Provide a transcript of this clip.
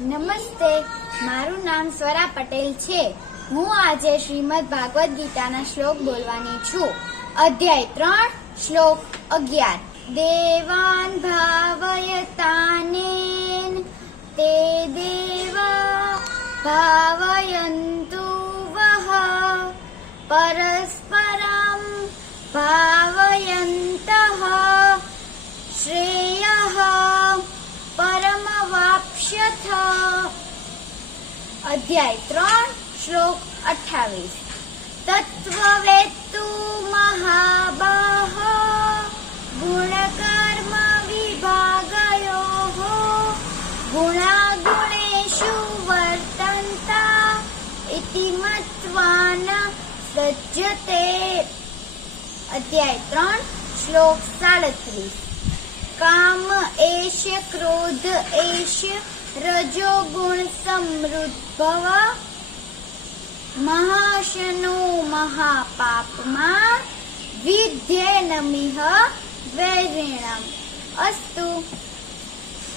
નમસ્તે, મારું નામ સ્વરા પટેલ છે. હું આજે શ્રીમદ ભાગવત ગીતાના શ્લોક બોલવાની છું. અધ્યાય ત્રણ, શ્લોક અગિયાર. દેવાન ભાવયતાને તે દેવા ભાવયંતુ વહ. પરસ્પરમ ભાવયંતઃ પરમ પરમવાપ્સ્યથ. અધ્યાય ત્રણ, શ્લોક અઠાવીસ તત્વવેતુ મહાબાહ, ગુણકર્મ વિભાગયો ગુણાગુણેશુ વર્તન્તા ઇતિ મત્વાન સજ્જતે. અધ્યાય ત્રણ, શ્લોક સાડત્રીસ. કામ એશ ક્રોધ એશ રજો ગુણ સમૃદ્ભવ મહાશનો મહાપાપમાં વિધ્યેનમિહ વૈરિણમ અસ્તુ